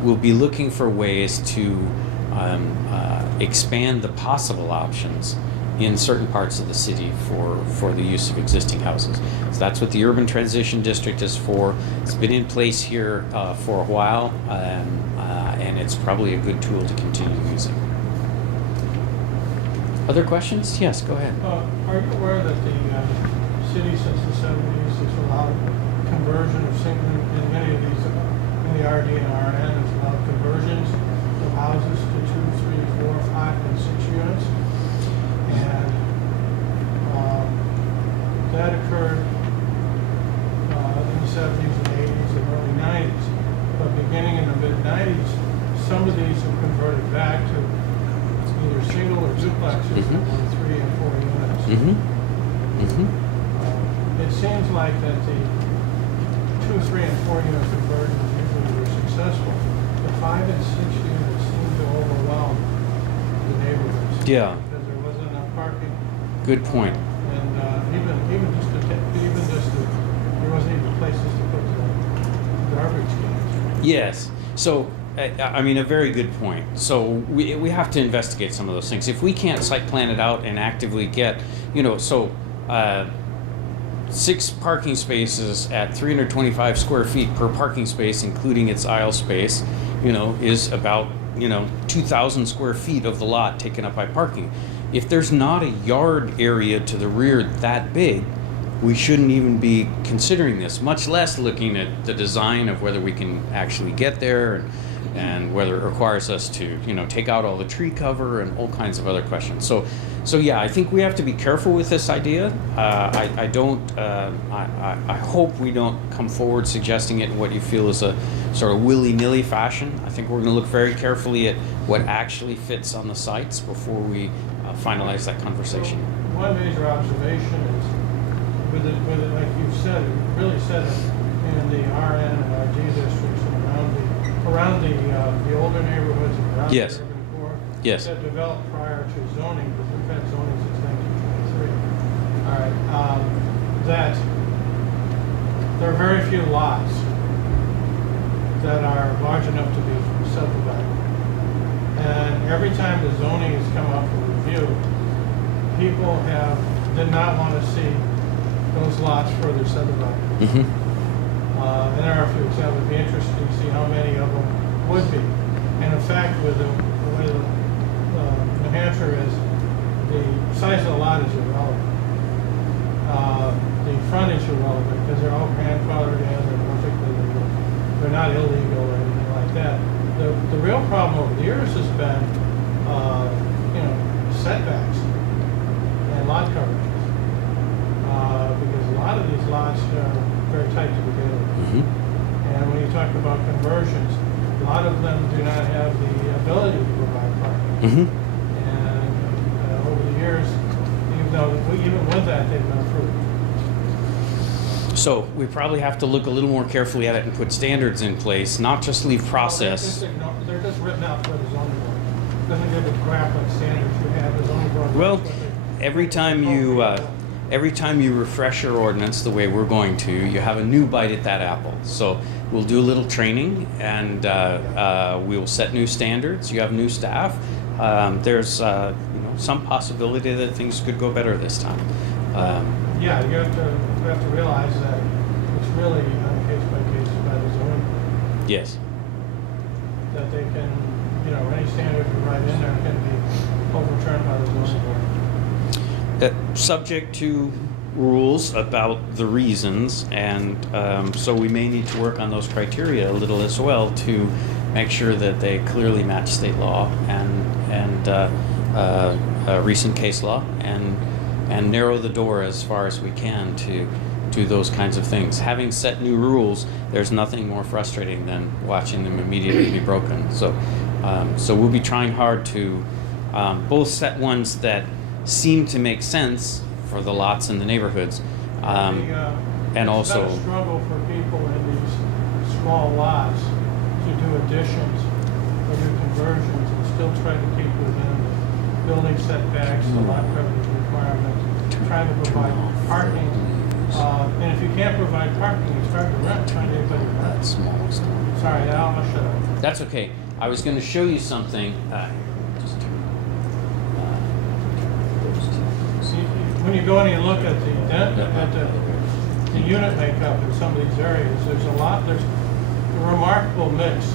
we'll be looking for ways to expand the possible options in certain parts of the city for the use of existing houses. So that's what the Urban Transition District is for. It's been in place here for a while, and it's probably a good tool to continue using. Other questions? Yes, go ahead. Are you aware that the city since the 70s has allowed conversion of single, in many of these, in the RD and RN, has allowed conversions of houses to 2, 3, 4, 5, and 6 units? And that occurred in the 70s and 80s and early 90s. But beginning in the mid-90s, some of these have converted back to either single or duplexes that were 3 and 4 units. It seems like that the 2, 3, and 4 unit conversions usually were successful. The 5 and 6 units seem to overwhelm the neighborhoods. Yeah. Because there wasn't enough parking. Good point. And even just there wasn't even places to put the garbage cans. Yes. So, I mean, a very good point. So we have to investigate some of those things. If we can't site plan it out and actively get, 6 parking spaces at 325 square feet per parking space, including its aisle space, is about, 2,000 square feet of the lot taken up by parking. If there's not a yard area to the rear that big, we shouldn't even be considering this, much less looking at the design of whether we can actually get there and whether it requires us to, take out all the tree cover and all kinds of other questions. So yeah, I think we have to be careful with this idea. I hope we don't come forward suggesting it in what you feel is a sort of willy-nilly fashion. I think we're going to look very carefully at what actually fits on the sites before we finalize that conversation. One major observation is, with it, like you said, it really said it in the RN and RG districts and around the older neighborhoods and around Yes. the urban core. Yes. That developed prior to zoning, because we've had zoning since 1923. All right, that there are very few lots that are large enough to be subdivided. And every time the zoning has come up for review, people did not want to see those lots further subdivided. And there are a few examples. It'd be interesting to see how many of them would be. And in fact, with the way New Hampshire is, the size of the lot is irrelevant. the frontage irrelevant, because they're all grandfathered in, they're perfectly legal. They're not illegal or anything like that. The real problem over the years has been, setbacks and lot coverages. Because a lot of these lots are very tight to begin with. And when you talk about conversions, a lot of them do not have the ability to provide parking. And over the years, even with that, they've been approved. So we probably have to look a little more carefully at it and put standards in place, not just leave process. They're just written out for the zoning board. Doesn't give a crap what standards you have, the zoning board. Well, every time you refresh your ordinance the way we're going to, you have a new bite at that apple. So we'll do a little training, and we will set new standards. You have new staff. There's some possibility that things could go better this time. Yeah, you have to realize that it's really on a case by case by the zoning board. Yes. That they can, any standard you write in there can be overturned by the zoning board. Subject to rules about the reasons, and so we may need to work on those criteria a little as well to make sure that they clearly match state law and recent case law, and narrow the door as far as we can to those kinds of things. Having set new rules, there's nothing more frustrating than watching them immediately be broken. So we'll be trying hard to both set ones that seem to make sense for the lots in the neighborhoods, and also it's been a struggle for people in these small lots to do additions or do conversions and still try to keep within the building setbacks, the lot coverage requirements, trying to provide parking. And if you can't provide parking, it's hard to rent. Find anybody to rent. smallest one. Sorry, I'll shut up. That's okay. I was going to show you something. When you go in and you look at the unit makeup in some of these areas, there's a remarkable mix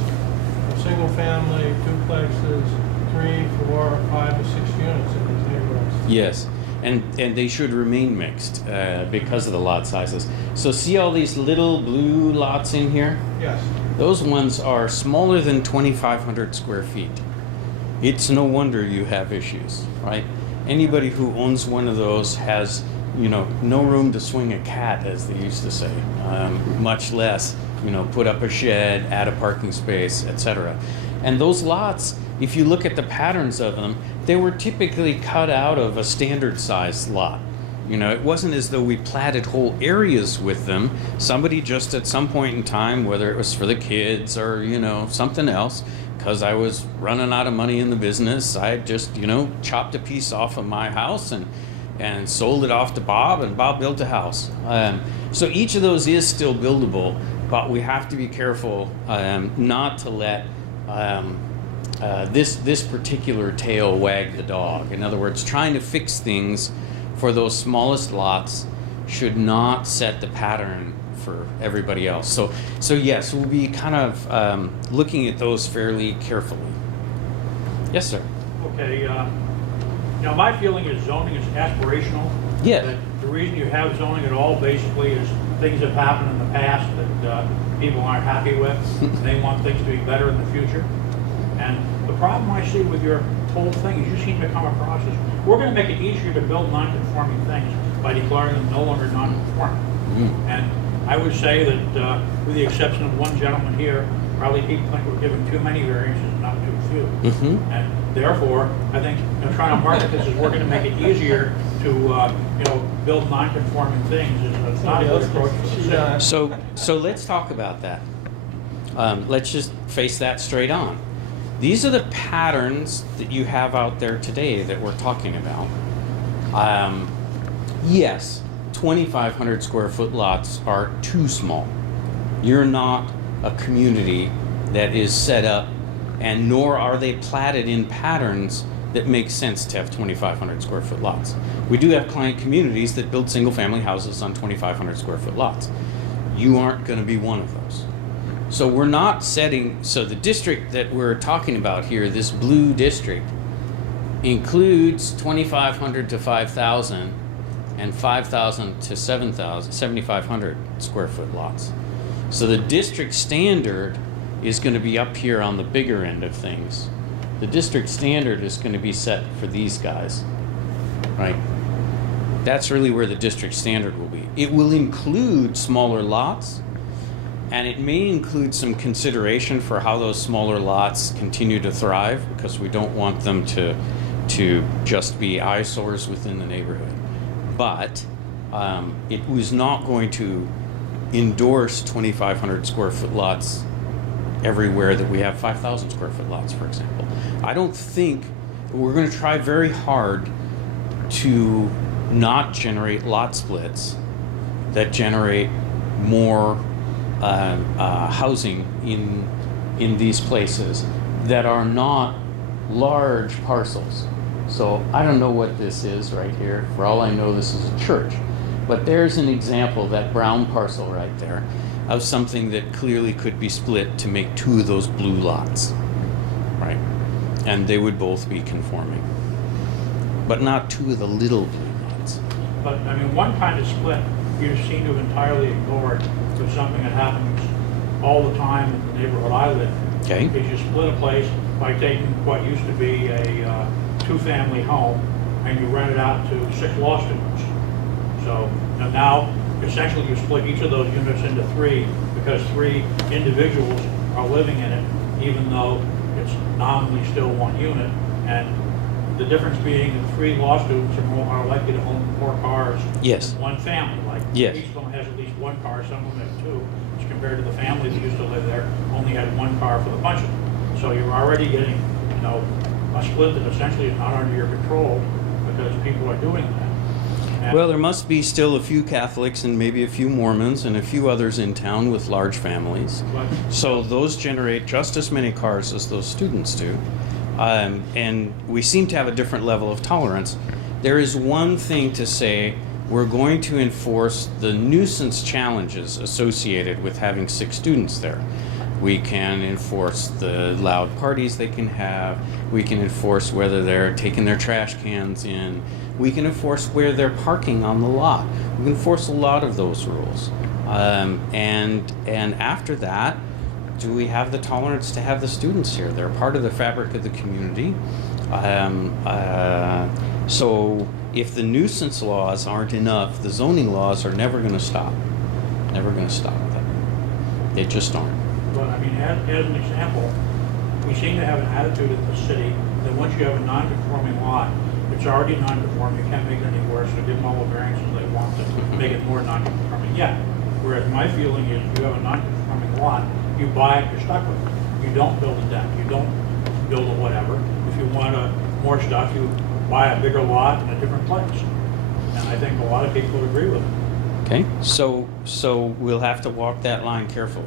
of single family, duplexes, 3, 4, 5, or 6 units in these neighborhoods. Yes, and they should remain mixed because of the lot sizes. So see all these little blue lots in here? Yes. Those ones are smaller than 2,500 square feet. It's no wonder you have issues, right? Anybody who owns one of those has, no room to swing a cat, as they used to say, much less, put up a shed, add a parking space, etc. And those lots, if you look at the patterns of them, they were typically cut out of a standard size lot. It wasn't as though we platted whole areas with them. Somebody just at some point in time, whether it was for the kids or, something else, because I was running out of money in the business, I just, chopped a piece off of my house and sold it off to Bob, and Bob built a house. So each of those is still buildable, but we have to be careful not to let this particular tail wag the dog. In other words, trying to fix things for those smallest lots should not set the pattern for everybody else. So yes, we'll be kind of looking at those fairly carefully. Yes, sir. Okay, my feeling is zoning is aspirational. Yeah. That the reason you have zoning at all basically is things have happened in the past that people aren't happy with. They want things to be better in the future. And the problem I see with your whole thing is you seem to come across as, we're going to make it easier to build non-conforming things by declaring them no longer non-conforming. And I would say that with the exception of one gentleman here, probably people think we're giving too many variances, not too few. And therefore, I think trying to market this as we're going to make it easier to build non-conforming things is not a good approach for the city. So let's talk about that. Let's just face that straight on. These are the patterns that you have out there today that we're talking about. Yes, 2,500 square foot lots are too small. You're not a community that is set up, and nor are they platted in patterns that make sense to have 2,500 square foot lots. We do have client communities that build single family houses on 2,500 square foot lots. You aren't going to be one of those. So we're not setting, so the district that we're talking about here, this blue district, includes 2,500 to 5,000 and 5,000 to 7,500 square foot lots. So the district standard is going to be up here on the bigger end of things. The district standard is going to be set for these guys, right? That's really where the district standard will be. It will include smaller lots, and it may include some consideration for how those smaller lots continue to thrive, because we don't want them to just be eyesores within the neighborhood. But it was not going to endorse 2,500 square foot lots everywhere that we have 5,000 square foot lots, for example. I don't think we're going to try very hard to not generate lot splits that generate more housing in these places that are not large parcels. So I don't know what this is right here. For all I know, this is a church. But there's an example, that brown parcel right there, of something that clearly could be split to make two of those blue lots, right? And they would both be conforming, but not two of the little blue lots. But, I mean, one kind of split you seem to have entirely ignored with something that happens all the time in the neighborhood I live in. Okay. Is you split a place by taking what used to be a two-family home and you rent it out to 6 law students. So now essentially you split each of those units into 3 because 3 individuals are living in it, even though it's nominally still 1 unit. And the difference being that 3 law students are likely to own more cars Yes. than 1 family. Like Yes. each of them has at least 1 car, some of them have 2, which compared to the family that used to live there only had 1 car for the bunch of them. So you're already getting, a split that essentially is not under your control because people are doing that. And Well, there must be still a few Catholics and maybe a few Mormons and a few others in town with large families. but So those generate just as many cars as those students do. And we seem to have a different level of tolerance. There is one thing to say, we're going to enforce the nuisance challenges associated with having 6 students there. We can enforce the loud parties they can have. We can enforce whether they're taking their trash cans in. We can enforce where they're parking on the lot. We can enforce a lot of those rules. And after that, do we have the tolerance to have the students here? They're part of the fabric of the community. So if the nuisance laws aren't enough, the zoning laws are never going to stop. Never going to stop them. They just aren't. But I mean, as an example, we seem to have an attitude in the city that once you have a non-conforming lot, it's already non-conforming, you can't make it any worse, so give them all the variances they want to make it more non-conforming yet. Whereas my feeling is you have a non-conforming lot, you buy it, you're stuck with it. You don't build a deck, you don't build a whatever. If you want more stuff, you buy a bigger lot in a different place. And I think a lot of people would agree with it. Okay, so we'll have to walk that line carefully.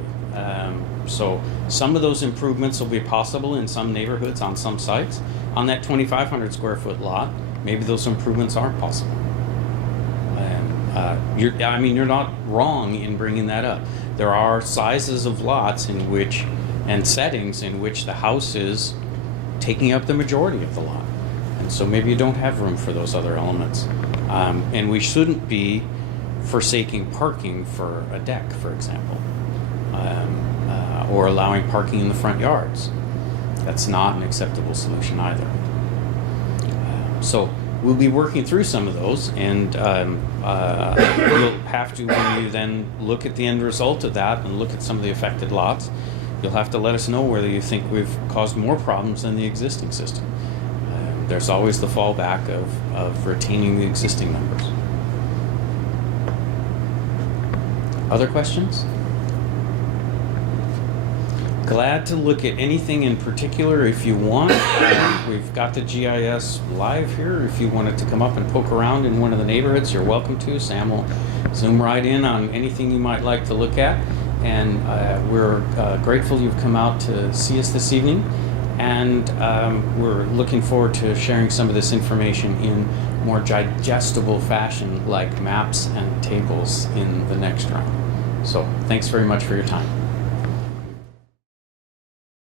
So some of those improvements will be possible in some neighborhoods on some sites. On that 2,500 square foot lot, maybe those improvements aren't possible. You're not wrong in bringing that up. There are sizes of lots in which, and settings in which the house is taking up the majority of the lot. And so maybe you don't have room for those other elements. And we shouldn't be forsaking parking for a deck, for example, or allowing parking in the front yards. That's not an acceptable solution either. So we'll be working through some of those, and we'll have to, when you then look at the end result of that and look at some of the affected lots, you'll have to let us know whether you think we've caused more problems than the existing system. There's always the fallback of retaining the existing numbers. Other questions? Glad to look at anything in particular if you want. We've got the GIS live here. If you wanted to come up and poke around in one of the neighborhoods, you're welcome to. Sam will zoom right in on anything you might like to look at. And we're grateful you've come out to see us this evening. And we're looking forward to sharing some of this information in more digestible fashion, like maps and tables in the next round. So thanks very much for your time.